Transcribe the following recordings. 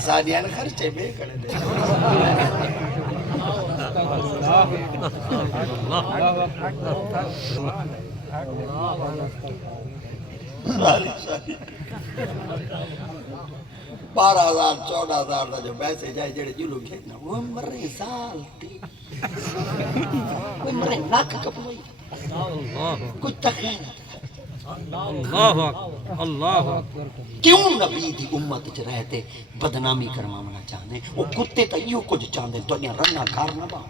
سالیان خرچے بے کڑے دے سالی 12,000 14,000 دا جو پیسے جائے جڑے جلو بھیجنا وہ مرے سال تھی وہ مرے ناک کپوئی کچھ تخیر اللہ کیوں نبی دی امت چ رہتے بدنامی کروانا چاہتے وہ کتے تا یوں کچھ چاہتے تو یہ رنا گھر نہ با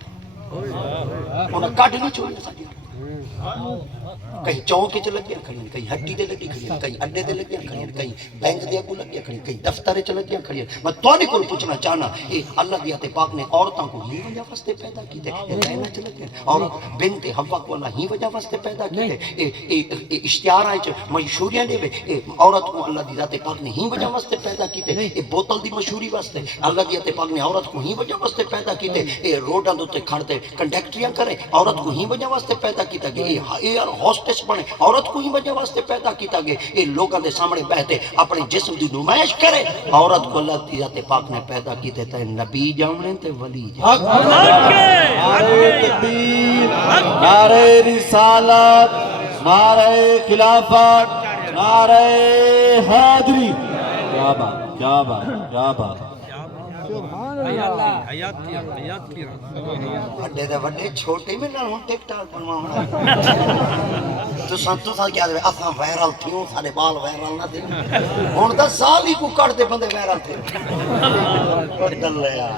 انہیں کٹ نہیں چھوڑنے سکتے کہیں چوکے چ لگیاں کھڑی کہیں ہٹی دے لگی کھڑی کہیں اڈے دے لگیاں کھڑی کہیں بینک دے اگوں لگیاں کھڑی کہیں دفتر چ لگیاں کھڑی میں تواڈے کول پوچھنا چاہنا اے اللہ دی تے پاک نے عورتاں کو ہی وجہ واسطے پیدا کیتے اے رہنا چ لگے اور بنت حوا کو اللہ ہی وجہ واسطے پیدا کیتے اے اشتہاراں وچ مشہوریاں دے اے عورت کو اللہ دی ذات پاک نے ہی وجہ واسطے پیدا کیتے اے بوتل دی مشہوری واسطے اللہ دی ذات پاک نے عورت کو ہی وجہ واسطے پیدا کیتے اے روڈاں دے کھڑتے کنڈکٹریاں کرے عورت کو ہی وجہ واسطے پیدا کیتا گیا اے ہاسٹس بنے عورت کو ہی وجہ واسطے پیدا کیتا گیا اے لوگوں دے سامنے بیٹھے اپنے جسم دی نمائش کرے عورت کو اللہ دی ذات پاک نے پیدا کیتے تے نبی جانے تے ولی جانے نعرہ تکبیر نعرہ رسالت نعرہ خلافت نعرہ حیدری کیا بات کیا بات کیا بات حیات کی بڑے دے بڑے چھوٹے میں نہ ہوں ٹک ٹاک بنواؤں تو ساں کیا دے اساں وائرل تھیوں سارے بال وائرل نہ تھے ہن 10 سال ہی کو کٹ دے بندے وائرل تھے دلیا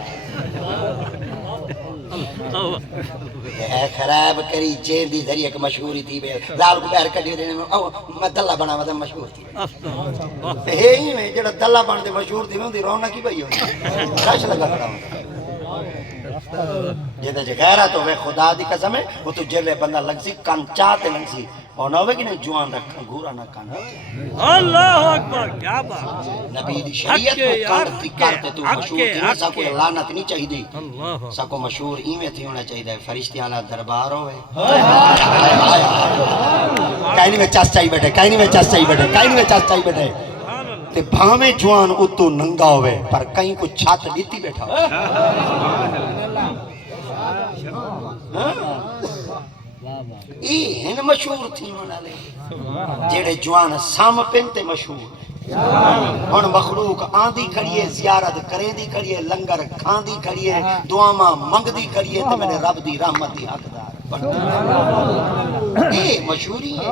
ہے خراب کری جیل دی ذریعہ ایک مشہوری تھی بے لال کو باہر کڈی دینے میں دلہ بنا وا مشہور تھی ہے ہی میں جڑا دلہ بن دے مشہور تھی میں دی رونق کی بھئی ہوئی رش لگا کھڑا ہوں جے غیرت ہوے خدا دی قسم ہے وہ تو جیلے بندہ لگ سی کان چاہتے لگ سی اور نہ ہوے کہ نہیں جوان رکھا گورا نہ کان اللہ اکبر کیا بات نبی دی شریعت کو کان کی کرتے تو مشہور تھی نہ سا کوئی لعنت نہیں چاہیے سا کو مشہور ایویں تھی ہونا چاہیے فرشتے والا دربار ہوے کہیں میں چس چاہیے بیٹھے کہیں میں چس چاہیے بیٹھے کہیں میں چس چاہیے بیٹھے تے بھاویں جوان اتو ننگا ہوے پر کہیں کو چھات دیتی بیٹھا ای ہیں مشہور تھی منالے جڑے جوان سام پنتے مشہور ہن مخلوق آندی کھڑیے زیارت کریں دی کھڑیے لنگر کھان دی کھڑیے دعاواں منگ دی کھڑیے تے میرے رب دی رحمت دی حقدار اے مشہوری ہے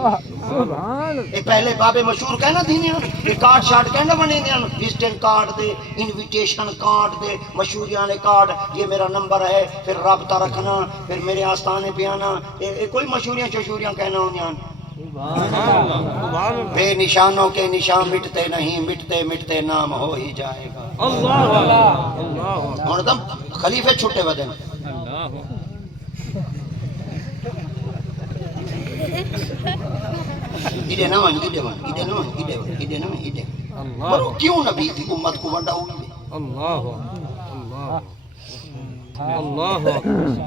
اے پہلے بابے مشہور کہنا دینی اے کارڈ شارٹ کہنا بنے دیا وزٹنگ کارڈ دے انویٹیشن کارڈ دے مشہوریاں کارڈ یہ میرا نمبر ہے پھر رابطہ رکھنا پھر میرے آستانے پہ آنا کوئی مشہوریاں ششوریاں کہنا ہوں بے نشانوں کے نشان مٹتے نہیں مٹتے مٹتے نام ہو ہی جائے گا اور دم خلیفے چھوٹے بدن ایڈے نہ ون ایڈے ون ایڈے نہ ون ایڈے ون ایڈے نہ ون ایڈے مرو کیوں نبی دی امت کو ونڈا ہوئی اللہ اللہ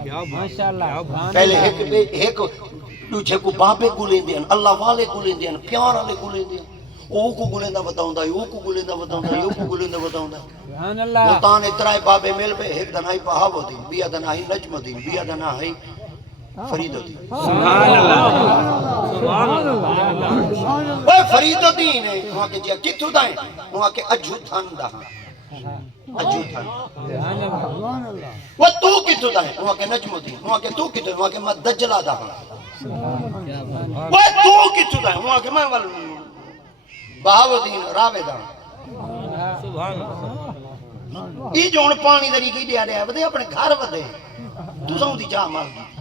کیا ماشاءاللہ پہلے ایک دوسرے کو بابے کو لیں دیں اللہ والے کو لیں دیں پیار والے کو لیں دیں او کو گلیندہ بتاؤں دا او کو گلیندہ بتاؤں دا او کو گلیندہ بتاؤں دا ملتان اترائی بابے مل پہ ایک دنائی پہاو دین بیا دنائی نجم دین بیا دنائی فرید الدین سبحان اللہ وہ فرید الدین ہے وہاں کے جیا کتھو دائیں وہاں کے اجھو تھن دا اجھو تھن وہ تو کتھو دائیں وہاں کے نجم الدین وہاں کے تو کتھو وہاں کے مدجلہ دا وہ تو کتھو دائیں وہاں کے میں بہاو دین راوے دا سبحان اللہ یہ جو ان پانی دری کی دیا رہا ہے ودے اپنے گھر ودے تو ساؤں دی جا مار دی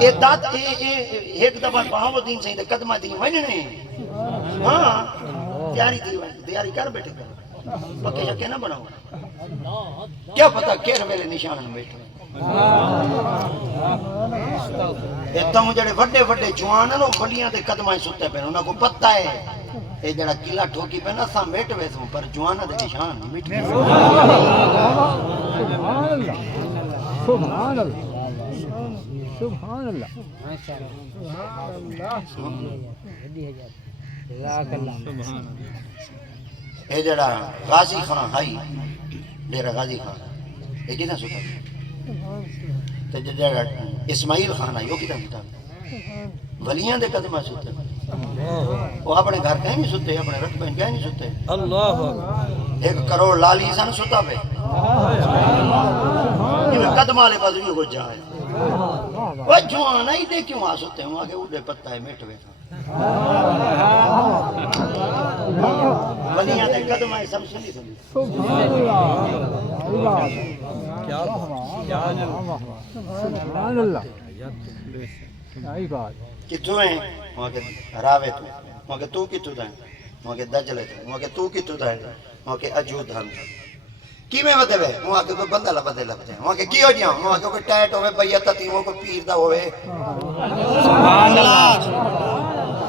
یہ داد ایک دفعہ بہاو دین سے قدمہ دین وجنے ہاں تیاری کر بیٹھے پکے شکے نہ بناؤ کیا پتا کیر میرے نشان بیٹھے تم جڑے وڈے وڈے جوان ہیں بڑیاں دے قدمہ ستے پہنے انہاں کو پتہ ہے یہ جڑا قلعہ ٹھوکی پہنا سا میٹ ویسوں پر جوانا دے نشان میٹ سبحان اللہ سبحان اللہ ماشاءاللہ سبحان اللہ جزاک اللہ یہ جڑا غازی خان ہائی ڈیرا غازی خان یہ کتنا ستا تے جڑا اسماعیل خان آئی وہ کتنا ستا ولیاں دے قدمہ ستے وہ اپنے گھر کہیں نہیں ستے اپنے رقبے کہیں نہیں ستے اللہ 1 کروڑ لالی سن ستا پہ یہ قدمہ لے پاس بھی ہو جائے وہ جوان آئی دے کیوں آ ستے ہیں وہاں کے اڑے پتہ ہے میٹھ بیٹھا ولیاں دے قدمہ سب سنی سنی سبحان اللہ صحیح بات کتوں ہیں وہاں کے راوے تو وہاں کے تو کتوں دا ہے وہاں کے دجلے تو وہاں کے تو کتوں دا ہے وہاں کے اجود ہم کی میں بدے وے وہاں کے کوئی بندہ لبدے لبدے وہاں کے کی ہو جاؤں وہاں کے کوئی ٹیٹ ہوئے بیعت تیموں کو پیر دا ہوئے سبحان اللہ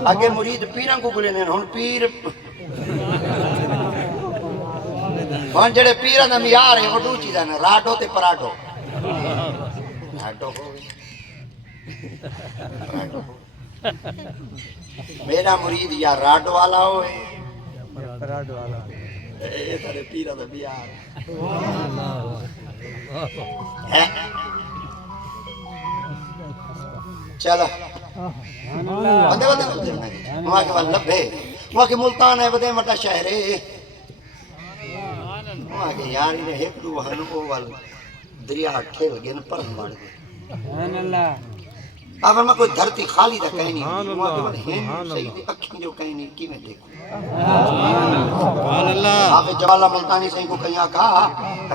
آگے مرید پیران کو گلے ہن پیر ہن جڑے پیران دا معیار ہے وہ دو چیزاں نے راڈو تے پراڈو راڈو میرا مرید یا راڈو والا ہوئے یہ تارے پیرہ دا بیار ہے چلا بندے بندے وہاں کے بعد لبے وہاں کے ملتان ہے بدے مٹا شہر ہے وہاں کے یاری نے ایک دو ہنو وال دریا کھیل گئے نا پرن مار گئے اب میں کوئی دھرتی خالی دا کہیں نہیں وہاں کے بعد ہین صحیح دے اکھیں جو کہیں نہیں کی میں دیکھوں حافظ جوالا ملتانی سے کو کہیں کہا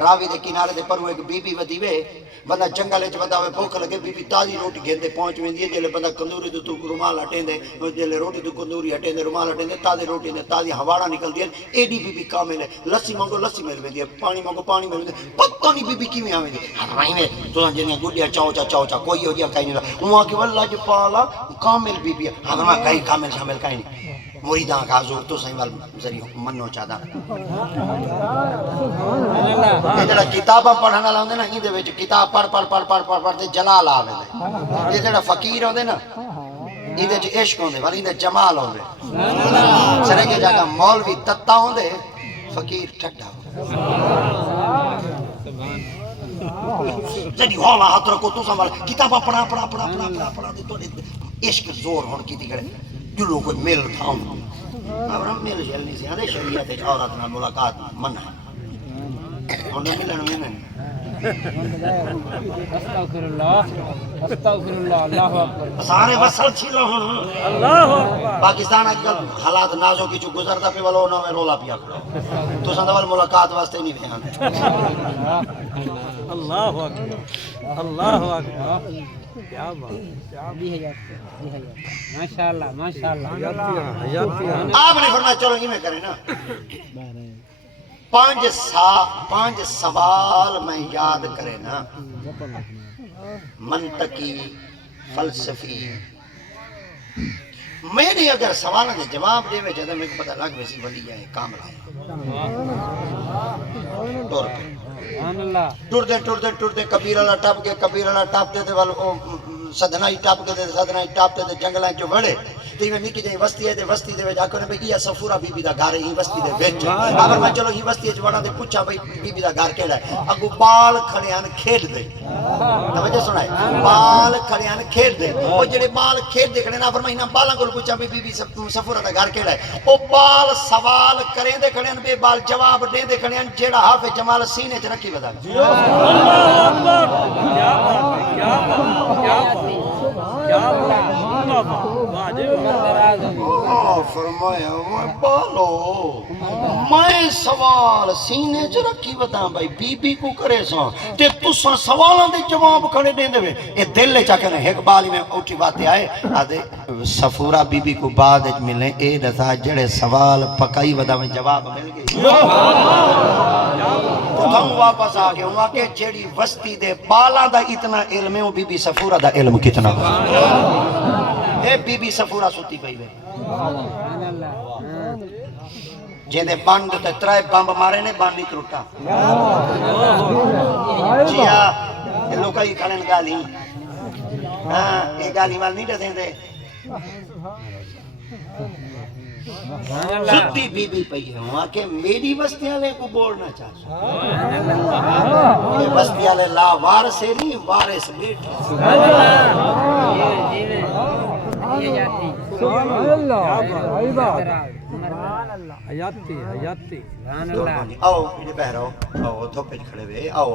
راوی دے کنارے دے پر وہ ایک بی بی ودی وے بندہ جنگلے چ بندہ بھوک لگے بی بی تازی روٹی گھندے پہنچ ویندی ہے جلے بندہ کندوری تو رومال ہٹیندے جلے روٹی تو کندوری ہٹیندے رومال ہٹیندے تازی روٹی نے تازی ہواڑا نکلدی ہے ایڈی بی بی کامل ہے لسی مانگو لسی مل ویندی ہے پانی مانگو پانی مل ویندی ہے پتہ نہیں بی بی کیویں آویندی ہوائی میں تو جنیاں گڈیاں چاو چا کوئی ہو جیا کہیں نہیں وہاں کے واللہ جو پالا کامل بی بی ہے ہاں کہیں کامل شامل کہیں نہیں مریداں کا حضور تو صحیح وال ذریعہ منو چاہتا یہ جڑا کتاباں پڑھنا لاؤندے نا ہی دے وچ کتاب پڑھ تے جلال آوے دے یہ جڑا فقیر ہوندے نا ہی دے عشق ہوندے والی دے جمال ہوندے سرے کے جاگا مولوی تتا ہوندے فقیر ٹھڈا جڑی ہولا ہاتھ رکھو تو سنبھال کتاباں پڑھا تے تواڈے عشق زور ہون کیتی کرے جو لوگ کوئی مل تھاؤں اب ہم مل جل نہیں سی آدھے شریعت ہے عورت نہ ملاقات منع ہے انہیں ملن میں نہیں استغفر اللہ اللہ اکبر سارے وصل چھلا ہوں پاکستان اکل حالات نازوں کی جو گزرتا پہ والو نہ میں رولا پیا کھڑا تو سندوال ملاقات واسطے نہیں بیان اللہ اکبر اللہ اکبر کیا بات ماشاءاللہ ماشاءاللہ آپ نے فرمایا چلو یہ میں کریں نا 5 سوال میں یاد کرے نا منطقی فلسفی میں نے اگر سوالوں کے جواب دے میں جاتا میں کو پتہ لگ ویسی ولی ہے کامل ہے tour they Kabir Allah top they they Wular سدنائی top کے دے جنگلائیں جو بڑے تی میں نکی جائیں وستی ہے دے وستی دے ویجا کرنے بھئی یہ سفورہ بی بی دا گھر ہے ہی وستی دے ویچ اگر میں چلو ہی وستی ہے جو بڑا دے پوچھا بھئی بی بی دا گھر کیڑا ہے اگو بال کھڑے آن کھیل دے توجہ سنائے بال کھڑے آن کھیل دے وہ جڑے بال کھیل دے کھڑے نا فرمائی نا بالاں کو پوچھا بھئی بی بی سفورہ دا گھر کیڑا ہے وہ بال سوال کریں دے کھڑے آن بے بال جواب دے دے کھڑے آن جیڑا حافظ جمال سینے چ رکھی ودا فرمایا وہ بالو میں سوال سینے چ رکھی بتا بھائی بی بی کو کرے سا تے تساں سوالاں دے جواب کھڑے دیندے وے اے دل لے چا کنے ایک بال میں اٹھی باتیں آئے آدے سفورہ بی بی کو بعد وچ ملے اے دسا جڑے سوال پکائی ودا میں جواب مل گئے ہم واپس آ گئے ہوا کہ جیڑی وستی دے بالا دا اتنا علم ہے وہ بی بی سفورہ دا علم کتنا اے بی بی سفورہ ستی پئی وے جے دے بند تے 3 بمب مارے نے بند نہیں ٹوٹا جیا یہ لوگ ہی کھڑن گالی ہاں یہ گالی وال نہیں دے دے ستی بی بی پئی ہے وہاں کہ میری بستی والے کو بولنا چاہتا بستی والے لا وارث نہیں وارث بیٹھے سبحان اللہ صحیح بات حیاتی حیاتی آؤ میرے بہرو آؤ دھوپے کھڑے ہوئے آؤ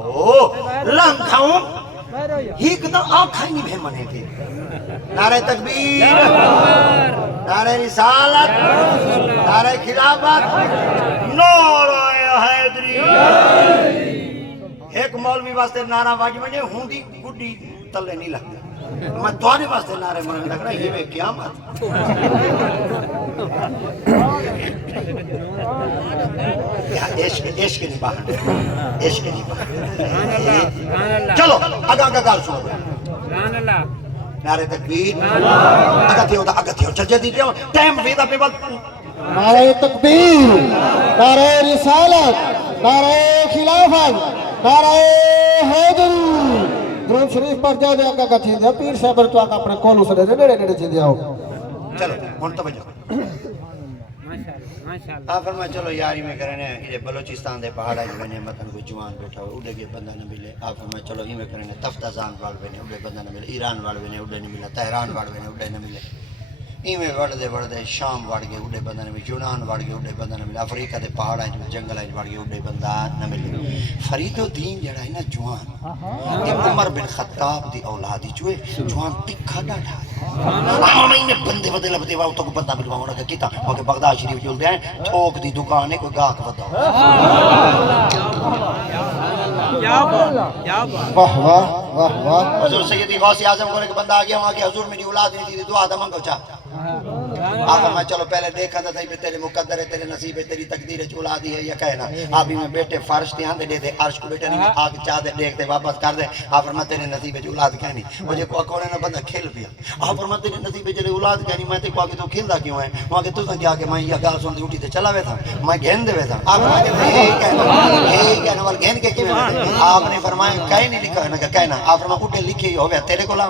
لنگ کھاؤں ایک دم آنکھا ہی نہیں بھی منے تھے نعرہ تکبیر نعرہ رسالت نعرہ خلافت نعرہ حیدری ایک مولوی واسطے نعرہ واجب ہے ہوں دی گڈی تلے نہیں لگتا میں دوارے واسطے نعرے مرنے لگ رہا یہ قیامت عشق نہیں باہر عشق نہیں باہر چلو اگا گال سنو نعرہ تکبیر اگا تھیو چل جلدی دیو ٹائم ویدہ پہ بات نعرہ تکبیر نعرہ رسالت نعرہ خلافت نعرہ حیدری درود شریف پڑھ جاؤ دے آقا کا تھی دیا پیر صاحب تو آقا اپنے کولو سے دے نیڑے نیڑے تھی دیا ہو چلو ہون توجہ آپ فرمائے چلو یاری میں کرنے یہ بلوچستان دے پہاڑا ہی بنے مطلب کوئی جوان بیٹھا ہوئے اڑے کے بندہ نہ ملے آپ فرمائے چلو ہی میں کرنے تفتازان وال بنے اڑے بندہ نہ ملے ایران وال بنے اڑے نہیں ملا تہران وال بنے اڑے نہ ملے ایویں وڑ دے شام وڑ گئے اڑے بندہ نہ ملے یونان وڑ گئے اڑے بندہ نہ ملے افریقہ دے پہاڑا جنگل وڑ گئے اڑے بندہ نہ ملے فرید الدین جڑا ہے نا جوان یہ عمر بن خطاب دی اولادی جو ہے جوان تکھا ڈاڑا میں نے بندے بدے لبدے واؤ تو کو بندہ ملوا ہونا کہ کیتا وہ کہ بغداد شریف جلدے ہیں تھوک دی دکان ہے کوئی گاہک بتاؤ واہ واہ واہ واہ حضور سیدی غوث اعظم کو ایک بندہ آ گیا وہاں کہ حضور میری اولاد نہیں تھی دعا دا منگو چاہ آپ میں چلو پہلے دیکھا تھا تیرے مقدر ہے تیرے نصیب ہے تیری تقدیر ہے اولادی ہے یا کہنا آپ ہی میں بیٹے فارش تھی آندے دے عرش کو بیٹے نہیں آگ چاہ دے دیکھ دے واپس کر دے آپ فرما تیرے نصیب ہے اولاد کہنی مجھے کو کونے نہ بندہ کھیل پیا آپ فرما تیرے نصیب ہے جلے اولاد کہنی میں تے کو آگے تو کھیلدا کیوں ہے وہاں کہ تو سن کیا کہ میں یہ گال سن دی اٹھی تے چلا وے تھا میں گھن دے وے تھا آپ فرما کہ یہ کہنا وال گھن کے کیوں آپ نے فرمایا کہیں نہیں لکھا ہے نا کہنا آپ فرما اٹھے لکھی ہوے تیرے کو لا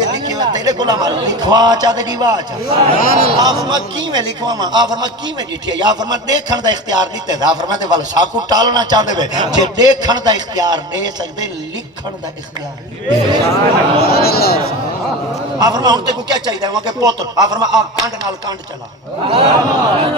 لکھی میں تیرے کو لما لکھوا چاہتے دیوا چاہتے آپ فرما کی میں لکھوا ماں آپ فرما کی میں جیٹھی ہے یا فرما دیکھن دا اختیار دیتے تھا آپ فرما تے والا ساکو ٹالنا چاہتے ہوئے جے دیکھن دا اختیار دے سکتے لکھن دا اختیار آپ فرما ہونتے کو کیا چاہیے وہاں کے پوتر آپ فرما آپ کانڈ نال کانڈ چلا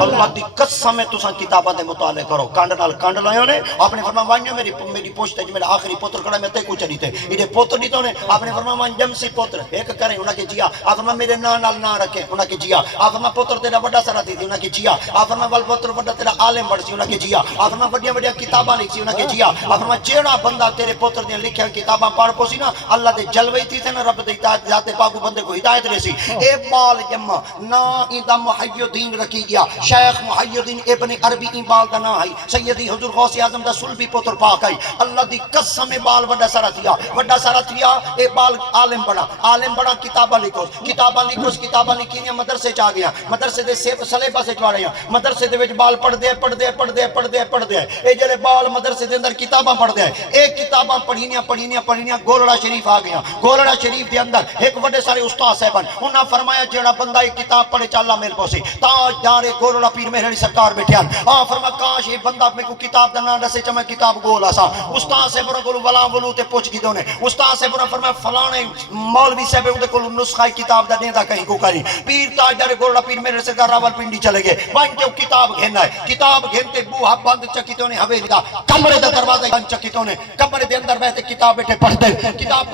اللہ دی قسم میں تساں کتاباں دے مطالعے کرو کانڈ نال کانڈ لائے نے آپ نے فرما وانیا میری پوچھتے جو میرا آخری پوتر کڑا میں تے کو چلی تے یہ پوتر نہیں تو نے آپ نے فرما وان جمسی پوتر ایک کریں انہاں کے جیا آپ فرما میرے نا نال نا رکھیں انہاں کے جیا آپ فرما پوتر تیرا بڑا سارا تھی انہاں کے جیا آپ فرما وال پوتر بڑا تیرا عالم بڑھ سی انہاں کے جیا آپ فرما بڑیا بڑیا کتاباں لکھ سی انہاں کے جیا آپ فرما جیڑا بندہ تیرے پوتر نے لکھیا کتاباں پڑھ پوسی نا اللہ دے جلوے تھی تے نا رب دے ذات پاک بندے کو ہدایت رسی اے بال جمع نا ایندا محی الدین رکھی گیا شیخ محی الدین ابن عربی این بال دا نا آئی سیدی حضور غوث اعظم دا سلبی پوتر پاک آئی اللہ دی قسم بال وڈا سارا تھیا اے بال عالم بڑا کتاباں لکھوس کتاباں لکھیاں مدرسے چاہ گیا مدرسے دے سلیبس وچ وڑے مدرسے دے وچ بال پڑھ دے اے جڑے بال مدرسے دے اندر کتاباں پڑھ دے اے کتاباں پڑھینیاں گولڑا شریف آ گیا گولڑا شریف دے اندر ایک بڑے سارے استاد صاحبان انہاں فرمایا جڑا بندہ ایک کتاب پڑھے چا اللہ میل پوسی تاجدار گولڑا پیر مہر علی سرکار بیٹھے ہیں فرما کاش یہ بندہ میں کو کتاب دا نام دسے چا میں کتاب گول اسا استاد صاحب کو ولا ولو تے پوچھ کی دونے استاد صاحب نے فرمایا فلانے مولوی صاحب اودے کول نسخہ کتاب دا دیندا کہیں کو کری پیر تاجدار گولڑا پیر مہر علی سرکار راول پنڈی چلے گئے وان کے کتاب گھننا ہے کتاب گھنتے بوہا بند چکی تو نے حویلی دا کمرے دا دروازہ بند چکی تو نے کمرے دے اندر بیٹھے کتاب بیٹھے پڑھتے کتاب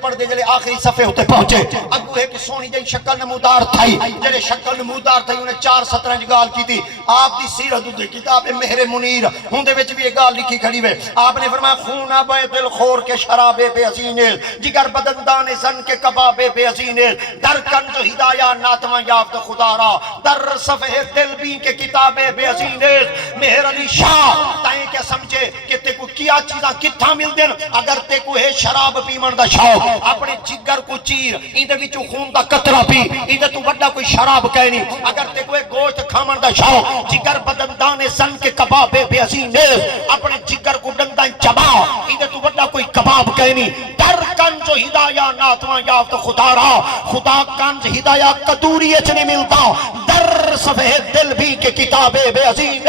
پڑھتے جلے آخری صفحے ہوتے پہنچے اگو ہے کہ سونی جی شکل نمودار تھائی جلے شکل نمودار تھائی انہیں 4 سطرنج گال کی تھی آپ دی سیرت دے کتاب مہر منیر ہوندے وچ بھی یہ گال لکھی کھڑی ہوئے آپ نے فرمایا خون آبے دل خور کے شرابے بے حسینیل جگر بدندان زن کے کبابے بے حسینیل در کنج ہدایہ ناتمہ یافت خدا را در صفحے دل بین کے کتابے بے حسینیل مہر علی شاہ تائیں کیا سمجھے کہ تے کو کیا چیزاں کتھا مل دین اگر تے کو ہے شراب پیمن دا شوق اپنے جگر کو چیر اندے وچوں خون دا قطرہ پی اندے تو بڑا کوئی شراب کہنی اگر تے کو ہے گوشت کھامن دا شوق جگر بدندان زن کے کبابے بے حسینیل اپنے جگر کو ڈندا چبا اندے تو بڑا کوئی کباب کہنی در کنج جو ہدایہ ناتواں یافت خدا را خدا کنز ہدایہ کدوری اچ نہیں ملتا در صفحے دل بھی کہ کتابے بے عظیم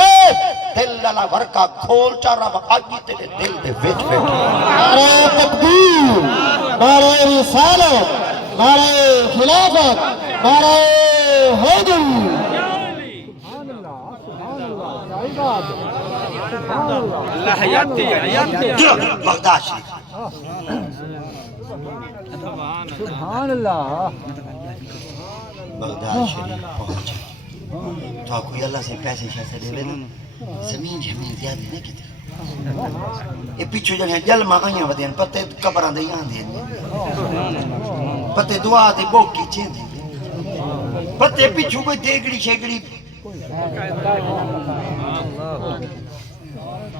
دل للا ورکا کھول چا رب آگی تیرے دل دے وچ بیٹھا نعرہ تکبیر، نعرہ رسالت، نعرہ خلافت، نعرہ حیدر. اللہ حیات دے حیات دے بغداد شریف سبحان اللہ. بغداد شریف پہنچے تو کوئی اللہ سے پیسے شیسے دے لے زمین زیادہ نہیں کی تھی یہ پیچھو جانے جل ماں آئیاں ودین پتے قبران دے یہاں دیں پتے دعا دے بوکی چین دیں پتے پیچھو کوئی دیگڑی شیگڑی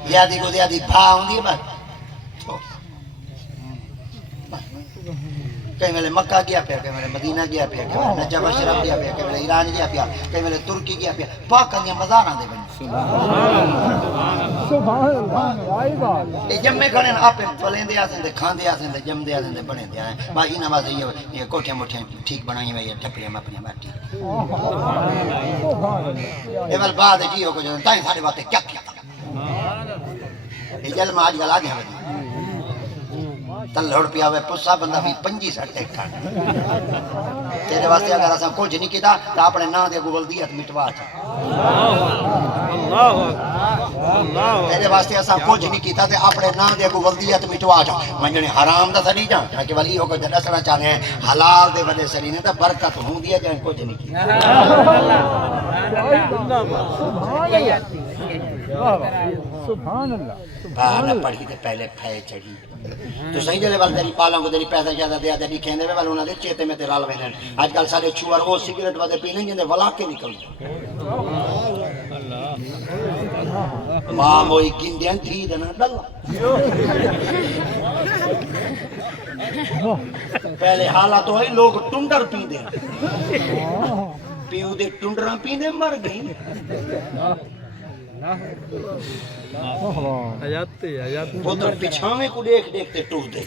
زیادی کو زیادی بھا ہوں دی بات کہیں میں مکہ گیا پیا کہیں میں مدینہ گیا پیا کہیں میں نجف اشرف گیا پیا کہیں میں ایران گیا پیا کہیں میں ترکی گیا پیا پاکن دیا مزارہ دے بنی سبحان اللہ. آئی بات. یہ جمعے کھڑے آپ پلیں دے آسیں دے کھان دے آسیں دے جم دے آسیں دے بنے دے آئیں باقی نماز یہ کوٹھیں موٹھیں ٹھیک بنائیں میں یہ ٹھپڑیاں مپڑیاں بیٹھی یہ بل بعد جی ہو کو جو تائیں سارے باتیں کیا کیا تھا یہ جل میں آج گل آگے ہیں تل لڑ پیا ہوئے پسا بندہ بھی 25 ٹیک کھانا تیرے واسطے اگر ایسا کچھ نہیں کیتا تو اپنے نا دے گوگل دیت مٹوا چاہ تیرے واسطے ایسا کچھ نہیں کیتا تو اپنے نا دے گوگل دیت مٹوا چاہ میں جنہیں حرام دا سری جاں کہ ولی ہو کو جڑا سنا چاہنے ہیں حلال دے وجہ سری نے تو برکت ہوں دیا جائیں کچھ نہیں کیتا سبحان اللہ. باہر پڑھی تے پہلے کھائے چڑھی تو صحیح جلے وال تیری پالاں کو تیری پیسہ زیادہ دیا دے کھیندے وے وال انہاں دے چیتے میں تے رال وینن اج کل سارے چوار او سگریٹ ودے پینے جندے ولا کے نکل ماں موئی گندیاں تھی دنا ڈل پہلے حالات ہوئی لوگ ٹنڈر پیندے پیو دے ٹنڈراں پیندے مر گئی حیات دے حیات وہ تو پچھاویں کو دیکھ دیکھتے ٹوٹ دے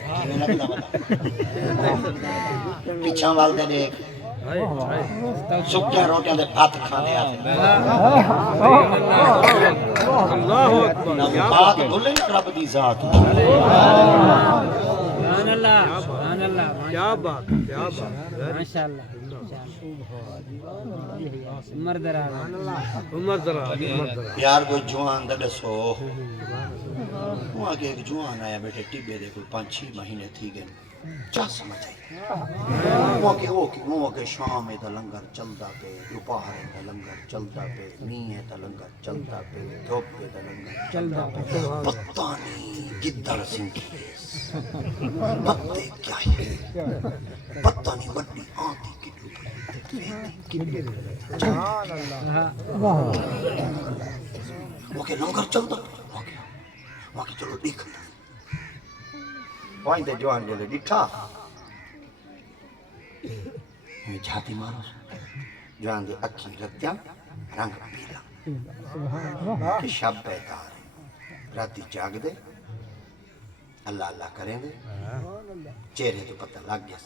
پچھاں وال دے دیکھ سکیاں روٹیاں دے بھات کھانے آتے اللہ اکبر بات بھولیں رب دی ذات سبحان اللہ سبحان اللہ کیا بات کیا بات ماشاءاللہ عمر دراز عمر ذرا یار کوئی جوان دا دسو وہاں کے ایک جوان آیا بیٹے ٹبے دے کوئی 5-6 مہینے تھی گئے کیا سمجھ آئی وہاں کے شام ہے تا لنگر چلتا پہ دوپہر ہے تا لنگر چلتا پہ نی ہے تا لنگر چلتا پہ دھوپ ہے تا لنگر چلتا پہ پتہ نہیں گدر سنگیس پتے کیا ہے پتہ نہیں بڑی آتی وہ کہ لنگر چلتا وہاں کہ چلو دیکھ وہاں تے جوان جلے ڈٹھا میں جھاتی مارو جوان دے اکھی رتیاں رنگ پیلا کہ شب بیدار راتی جاگ دے اللہ اللہ کریں دے چہرے تو پتہ لگ گیا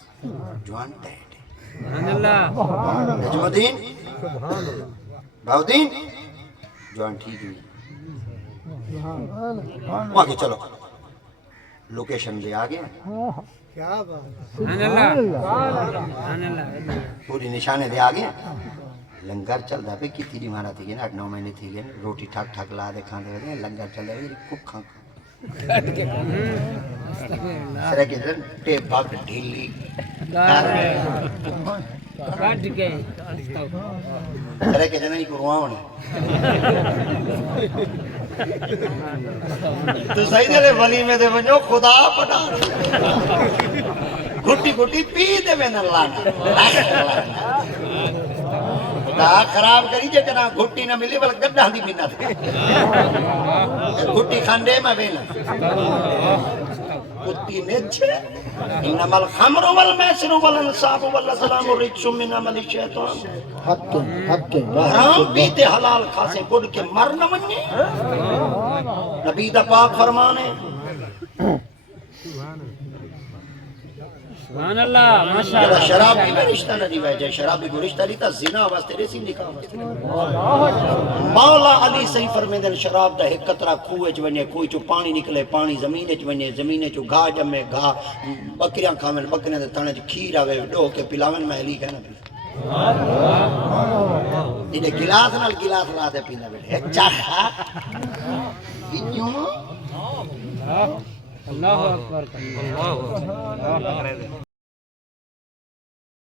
جوان ٹیٹ سبحان اللہ نجم الدین باؤدین جوان ٹھیک ہوئی وہاں کے چلو لوکیشن دے آگے سبحان اللہ سبحان اللہ پوری نشانے دے آگے لنگر چل دا پہ کتی دی مارا تھی گئے 8-9 مہینے تھی گئے روٹی ٹھاک ٹھاک لا دے کھاندے ہوئے لنگر چل دا پہ کھوک کھان سرے کے دن ٹیپ باگ ڈھیلی کاٹ کے سرے کے دن ہی کرواں ہونے تو صحیح دلے ولی میں دے بنجو خدا پڑا گھٹی گھٹی پی دے میں نلانا خدا خراب کری جے کنا گھٹی نہ ملی بل گڈھا دی بنا تھے گھٹی کھانڈے میں بینا کتی نیچے انما الخمر والمیسر والانصاب والازلام رجس من عمل الشیطان حق حرام پیتے حلال کھاسے گڑ کے مر نہ منی نبی دا پاک فرمانے سبحان اللہ ماشاء جڑا اللہ شراب پی کے رشتہ نہ دی وجہ شرابی کو رشتہ لیتا زنا واسطے رسی نکاح واسطے مولا علی صحیح فرمیندے شراب دا ایک قطرہ کھوہ وچ ونجے کوئی چو پانی نکلے پانی زمین وچ ونجے زمین چو گھا جمے گھا بکریاں کھاویں بکریاں دے تھانے چ کھیر آوے ڈو کے پلاویں میں علی کہنا پی جڑے گلاس نال گلاس لا دے پیندا بیٹھے چاکھا وچوں اللہ اکبر